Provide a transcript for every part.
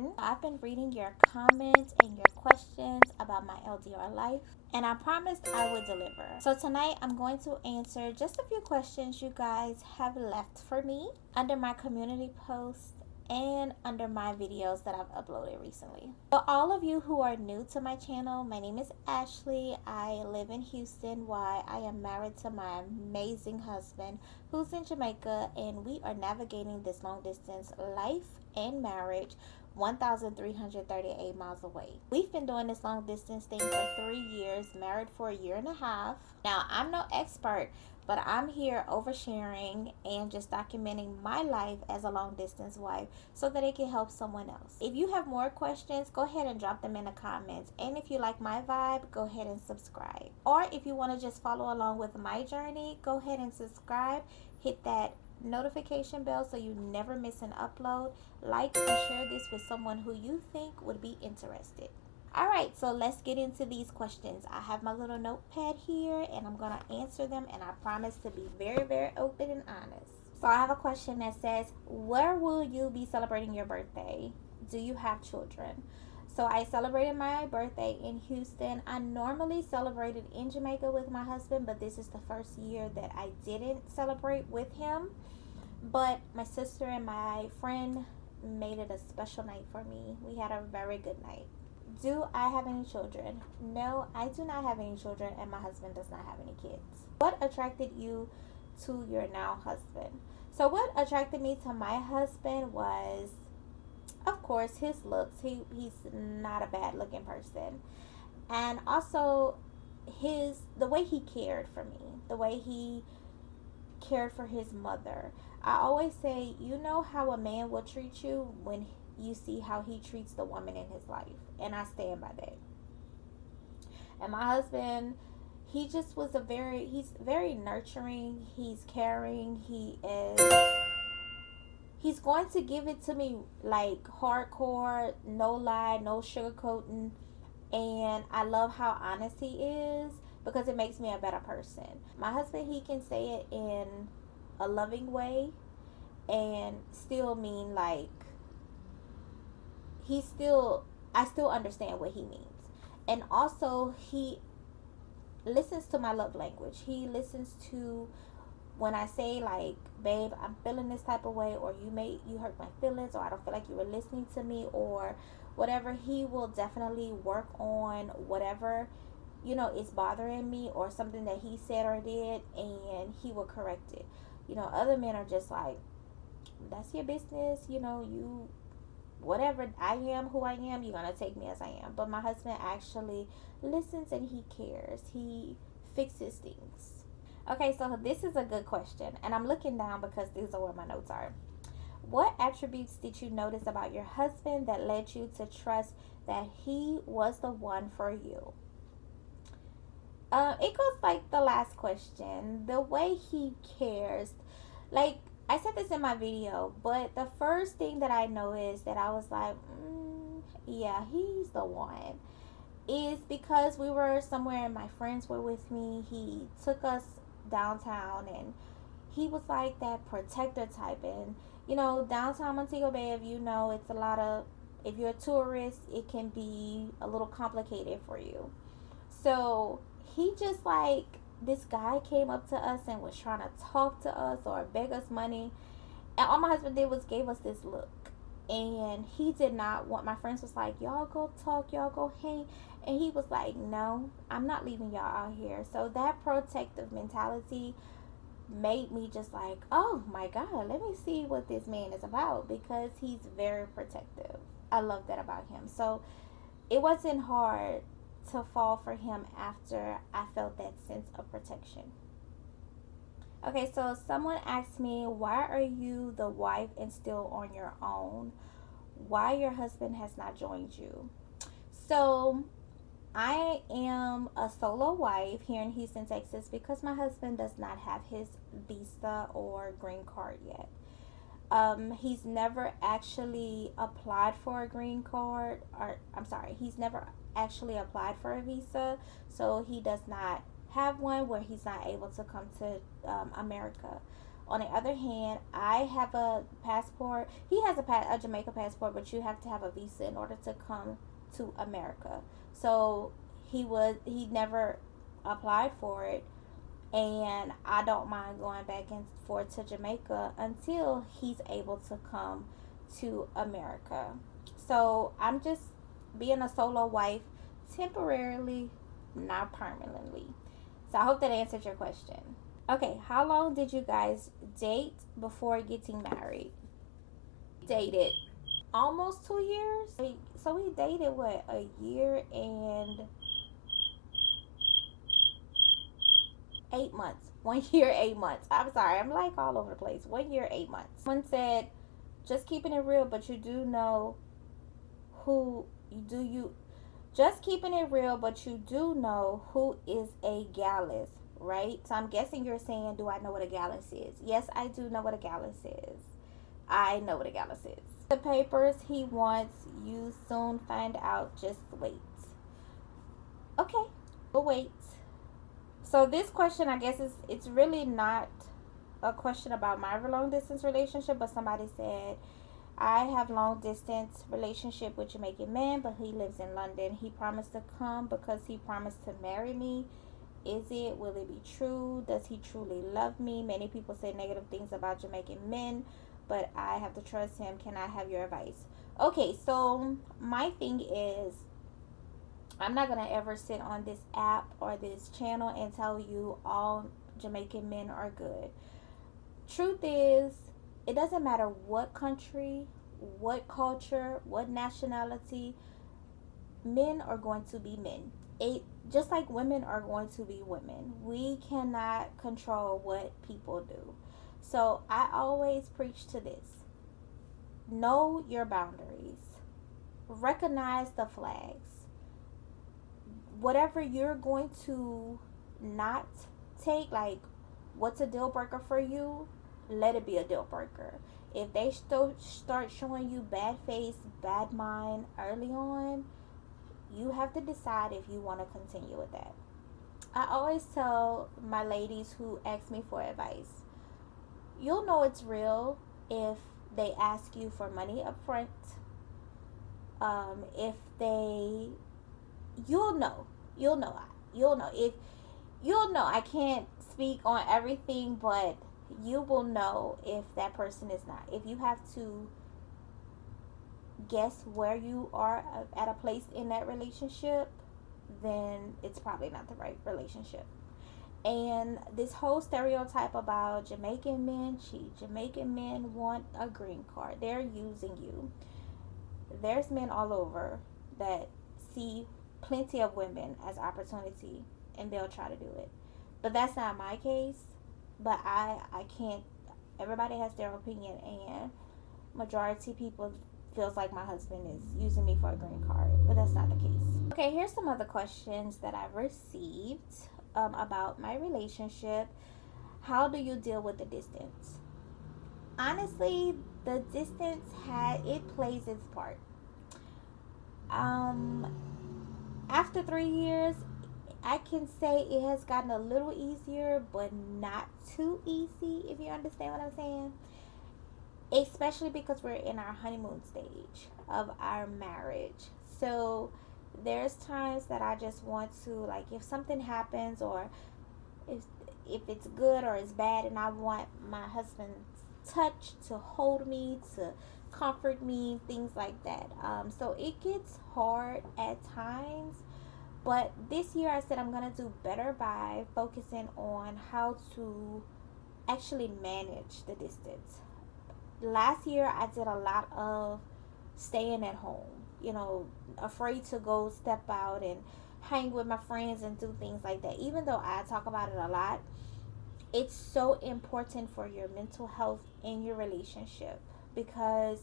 everyone. I've been reading your comments and your questions about my LDR life, and I promised I would deliver. So tonight I'm going to answer just a few questions you guys have left for me under my community post and under my videos that I've uploaded recently. For all of you who are new to my channel, my name is Ashley. I live in Houston while I am married to my amazing husband who's in Jamaica, and we are navigating this long distance life and marriage 1,338 miles away. We've been doing this long distance thing for 3 years, married for a year and a half. Now, I'm no expert, but I'm here oversharing and just documenting my life as a long distance wife so that it can help someone else. If you have more questions, go ahead and drop them in the comments. And if you like my vibe, go ahead and subscribe. Or if you want to just follow along with my journey, go ahead and subscribe. Hit that notification bell so you never miss an upload. Like and share this with someone who you think would be interested. Alright, so let's get into these questions. I have my little notepad here and I'm going to answer them, and I promise to be very, very open and honest. So I have a question that says, where will you be celebrating your birthday? Do you have children? So I celebrated my birthday in Houston. I normally celebrated in Jamaica with my husband, but this is the first year that I didn't celebrate with him. But my sister and my friend made it a special night for me. We had a very good night. Do I have any children? No, I do not have any children, and my husband does not have any kids. What attracted you to your now husband? So what attracted me to my husband was, of course, his looks. He's not a bad looking person. And also the way he cared for me, the way he cared for his mother. I always say, you know how a man will treat you when you see how he treats the woman in his life. And I stand by that. And my husband, he's very nurturing. He's caring. He's going to give it to me like hardcore, no lie, no sugarcoating. And I love how honest he is because it makes me a better person. My husband, he can say it in a loving way and still mean like I still understand what he means. And also he listens to my love language. He listens to when I say like, babe, I'm feeling this type of way, or you hurt my feelings, or I don't feel like you were listening to me, or whatever. He will definitely work on whatever is bothering me, or something that he said or did, and he will correct it. Other men are just like, that's your business, you whatever, I am who I am, you're gonna take me as I am. But my husband actually listens and he cares. He fixes things. Okay, so this is a good question, and I'm looking down because these are where my notes are. What attributes did you notice about your husband that led you to trust that he was the one for you? It goes like the last question. The way he cares. Like, I said this in my video, but the first thing that I noticed that I was like, yeah, he's the one, is because we were somewhere and my friends were with me. He took us downtown and he was like that protector type. And, downtown Montego Bay, if it's a lot of, if you're a tourist, it can be a little complicated for you. So he just like, this guy came up to us and was trying to talk to us or beg us money, and all my husband did was gave us this look, and he did not want. My friends was like, y'all go talk, y'all go hang, and he was like, no, I'm not leaving y'all out here. So that protective mentality made me just like, oh my god, let me see what this man is about, because he's very protective. I love that about him. So it wasn't hard to fall for him after I felt that sense of protection. Okay, so someone asked me, why are you the wife and still on your own? Why your husband has not joined you? So I am a solo wife here in Houston, Texas, because my husband does not have his visa or green card yet. He's never actually applied for a green card, or I'm sorry, he's never actually applied for a visa, so he does not have one where he's not able to come to America On the other hand, I have a passport. He has a Jamaica passport, but you have to have a visa in order to come to America. So he never applied for it, and I don't mind going back and forth to Jamaica until he's able to come to America. So I'm just being a solo wife temporarily, not permanently. So I hope that answered your question. Okay, how long did you guys date before getting married? Dated almost 2 years. So we dated what, a year and 8 months. 1 year, 8 months. I'm sorry, I'm like all over the place. 1 year, 8 months. Someone said, just keeping it real, but you do know who do you just keeping it real, but you do know who is a gallus, right? So I'm guessing you're saying, do I know what a gallus is? Yes, I do know what a gallus is. I know what a gallus is. The papers he wants, you soon find out. Just wait. Okay, we'll wait. So this question, I guess, is it's really not a question about my long distance relationship, but somebody said, I have long distance relationship with Jamaican man, but he lives in London. He promised to come because he promised to marry me. Is it? Will it be true? Does he truly love me? Many people say negative things about Jamaican men, but I have to trust him. Can I have your advice? Okay, so my thing is, I'm not gonna ever sit on this app or this channel and tell you all Jamaican men are good. Truth is, it doesn't matter what country, what culture, what nationality, men are going to be men. It just like women are going to be women. We cannot control what people do. So I always preach to this. Know your boundaries. Recognize the flags. Whatever you're going to not take, like what's a deal breaker for you, let it be a deal breaker. If they still start showing you bad face, bad mind early on, you have to decide if you want to continue with that. I always tell my ladies who ask me for advice, you'll know it's real if they ask you for money up front. If they, you'll know, you'll know, you'll know. If you'll know, I can't speak on everything, but you will know if that person is not. If you have to guess where you are at a place in that relationship, then it's probably not the right relationship. And this whole stereotype about Jamaican men cheat, Jamaican men want a green card, they're using you. There's men all over that see plenty of women as opportunity and they'll try to do it. But that's not my case. But I can't, everybody has their opinion, and majority people feels like my husband is using me for a green card, but that's not the case. Okay, here's some other questions that I've received about my relationship. How do you deal with the distance? Honestly, the distance it plays its part. Um, After 3 years, I can say it has gotten a little easier, but not too easy, if you understand what I'm saying. Especially because we're in our honeymoon stage of our marriage. So there's times that I just want to, like, if something happens, or if if it's good or it's bad, and I want my husband's touch to hold me, to comfort me, things like that. So it gets hard at times, but this year I said I'm gonna do better by focusing on how to actually manage the distance. Last year I did a lot of staying at home, afraid to go step out and hang with my friends and do things like that. Even though I talk about it a lot, it's so important for your mental health in your relationship, because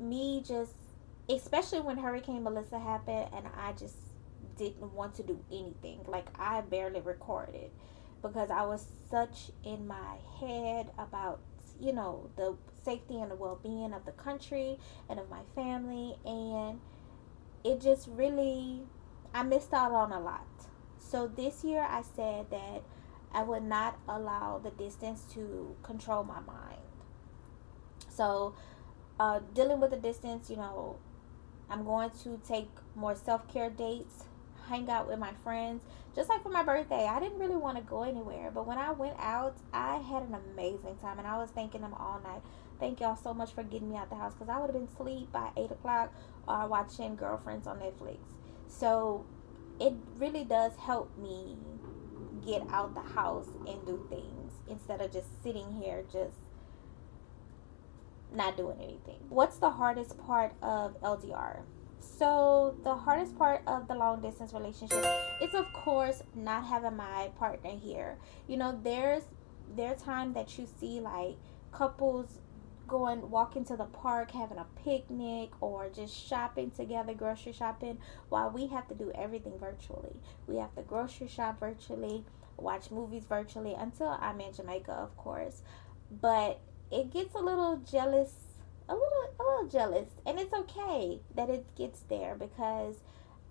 me just, especially when Hurricane Melissa happened and I just didn't want to do anything. Like, I barely recorded because I was such in my head about, the safety and the well-being of the country and of my family, and it just really, I missed out on a lot. So this year I said that I would not allow the distance to control my mind. So, dealing with the distance, I'm going to take more self care dates, hang out with my friends. Just like for my birthday, I didn't really want to go anywhere, but when I went out, I had an amazing time, and I was thanking them all night. Thank y'all so much for getting me out the house because I would have been asleep by 8 o'clock or watching Girlfriends on Netflix. So it really does help me get out the house and do things instead of just sitting here just not doing anything. What's the hardest part of LDR? So, the hardest part of the long distance relationship is, of course, not having my partner here. There's time that you see like couples walking to the park, having a picnic, or just shopping together, grocery shopping, while we have to do everything virtually. We have to grocery shop virtually, watch movies virtually until I'm in Jamaica, of course. But it gets a little jealous, a little jealous, and it's okay that it gets there because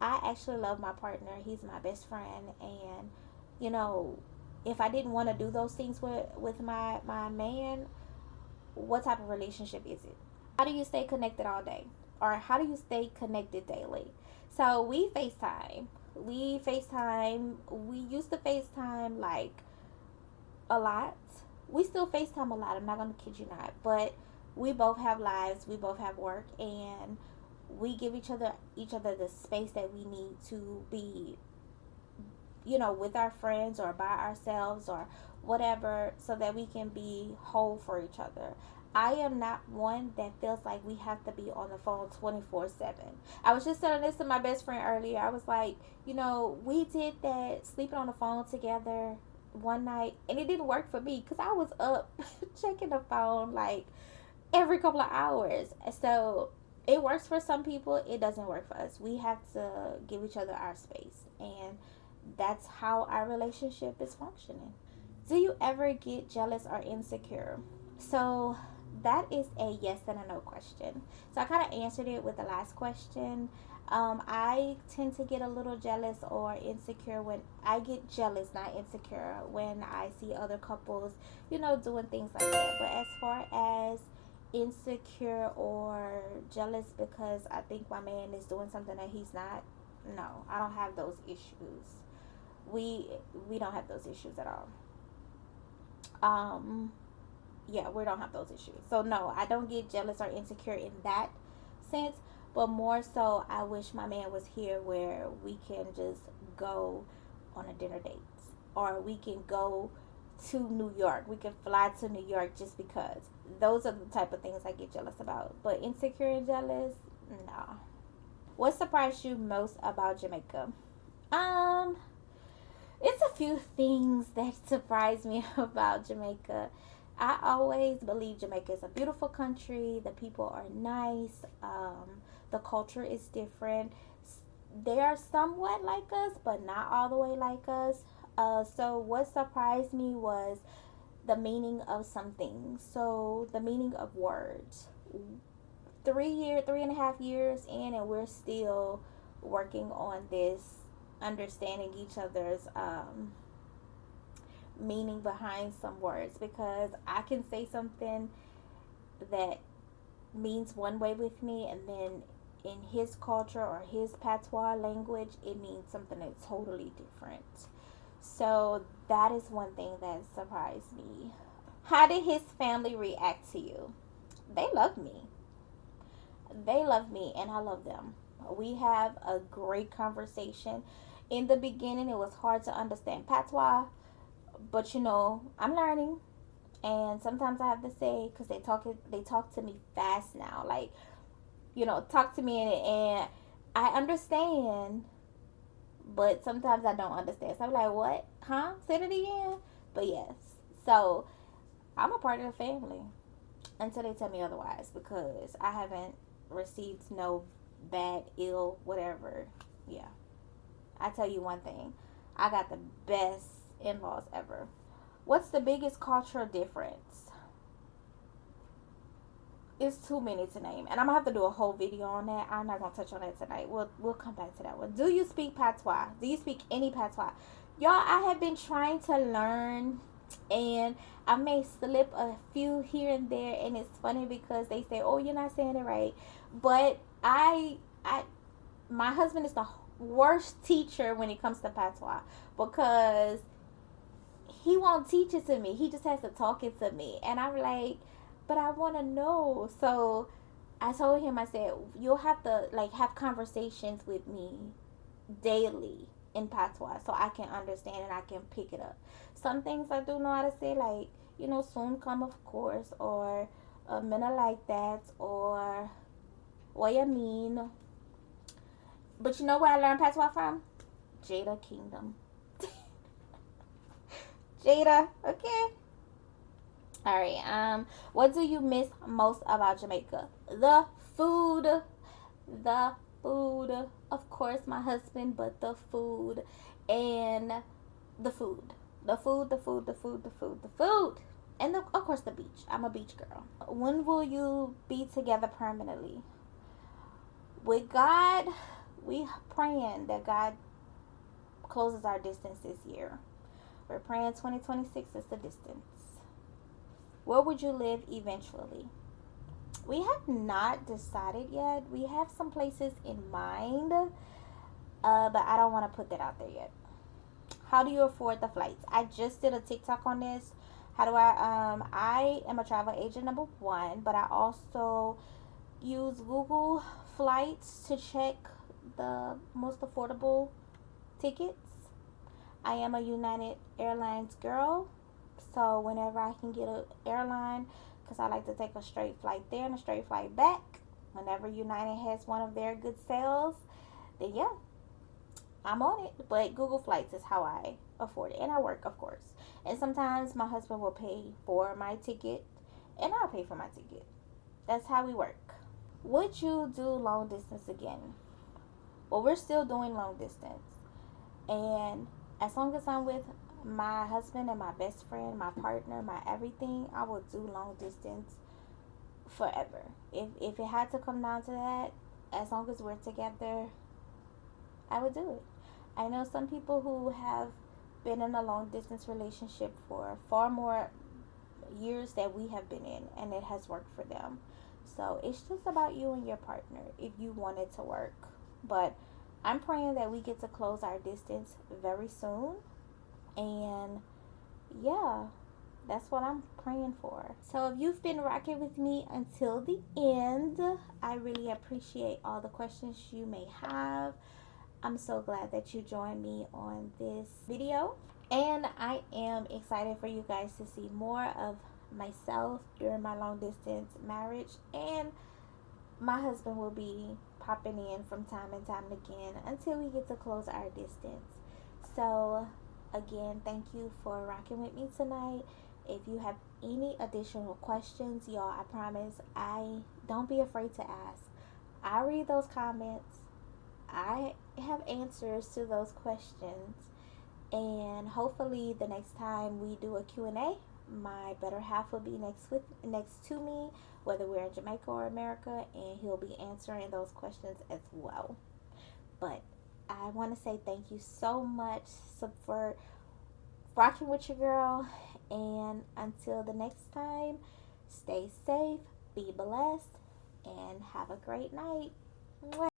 I actually love my partner. He's my best friend, and you know, if I didn't want to do those things with my man, what type of relationship is it? How do you stay connected all day, or how do you stay connected daily? So we FaceTime. We used to FaceTime like a lot. We still FaceTime a lot. I'm not gonna kid you not, but we both have lives. We both have work, and we give each other the space that we need to be, with our friends or by ourselves or whatever, so that we can be whole for each other. I am not one that feels like we have to be on the phone 24/7. I was just telling this to my best friend earlier. I was like, we did that sleeping on the phone together one night, and it didn't work for me because I was up checking the phone like every couple of hours. So it works for some people, it doesn't work for us. We have to give each other our space, and that's how our relationship is functioning. Do you ever get jealous or insecure? So that is a yes and a no question. So I kind of answered it with the last question. I tend to get a little jealous or insecure when I get jealous, not insecure, when I see other couples, doing things like that. But as far as insecure or jealous because I think my man is doing something that he's not, no, I don't have those issues. We don't have those issues at all. Um, yeah, we don't have those issues. So no, I don't get jealous or insecure in that sense, but more so I wish my man was here where we can just go on a dinner date, or we can go to New York. We can fly to New York just because. Those are the type of things I get jealous about. But insecure and jealous, nah. What surprised you most about Jamaica? Um, it's a few things that surprised me about Jamaica. I always believe Jamaica is a beautiful country. The people are nice. The culture is different. They are somewhat like us, but not all the way like us. So what surprised me was the meaning of some things. So the meaning of words. 3.5 years in, and we're still working on this, understanding each other's meaning behind some words, because I can say something that means one way with me, and then in his culture or his patois language, it means something that's totally different. So that is one thing that surprised me. How did his family react to you? They love me. They love me, and I love them. We have a great conversation. In the beginning, it was hard to understand patois, but I'm learning, and sometimes I have to say, because they talk to me fast now, like, talk to me, and I understand, but sometimes I don't understand. So I'm like, what? Huh? Say it again. But yes, so I'm a part of the family until they tell me otherwise, because I haven't received no bad, ill, whatever. Yeah, I tell you one thing, I got the best in-laws ever. What's the biggest cultural difference? It's too many to name, and I'm gonna have to do a whole video on that. I'm not gonna touch on that tonight. We'll come back to that one. Do you speak patois? Do you speak any patois? Y'all, I have been trying to learn, and I may slip a few here and there, and it's funny because they say, "Oh, you're not saying it right," but I, my husband is the worst teacher when it comes to patois because he won't teach it to me. He just has to talk it to me, and I'm like, but I want to know. So I told him, I said, you'll have to like have conversations with me daily in patois so I can understand and I can pick it up. Some things I do know how to say, like, soon come, of course, or men are like that, or what you mean. But you know where I learned patois from? Jada Kingdom. Jada, okay. All right. What do you miss most about Jamaica? The food. The food. Of course, my husband, but the food and the food. The food, the food, the food, the food, the food. And of course, the beach. I'm a beach girl. When will you be together permanently? With God, we praying that God closes our distance this year. We're praying 2026 is the distance. Where would you live eventually? We have not decided yet. We have some places in mind, but I don't want to put that out there yet. How do you afford the flights? I just did a TikTok on this. How do I am a travel agent number one, but I also use Google Flights to check the most affordable tickets. I am a United Airlines girl, so whenever I can get an airline, because I like to take a straight flight there and a straight flight back, whenever United has one of their good sales, then yeah, I'm on it. But Google Flights is how I afford it, and I work, of course. And sometimes my husband will pay for my ticket, and I'll pay for my ticket. That's how we work. Would you do long distance again? Well, we're still doing long distance, and as long as I'm with my husband and my best friend, my partner, my everything, I will do long distance forever. If it had to come down to that, as long as we're together, I would do it. I know some people who have been in a long distance relationship for far more years that we have been in, and it has worked for them. So it's just about you and your partner if you want it to work. But I'm praying that we get to close our distance very soon. And yeah, that's what I'm praying for. So if you've been rocking with me until the end, I really appreciate all the questions you may have. I'm so glad that you joined me on this video. And I am excited for you guys to see more of myself during my long distance marriage. And my husband will be popping in from time and time again until we get to close our distance. So, again, thank you for rocking with me tonight. If you have any additional questions, y'all, I promise I don't be afraid to ask. I read those comments. I have answers to those questions, and hopefully the next time we do a Q&A, my better half will be next to me, whether we're in Jamaica or America, and he'll be answering those questions as well. But I want to say thank you so much for rocking with your girl, and until the next time, stay safe, be blessed, and have a great night. Mwah.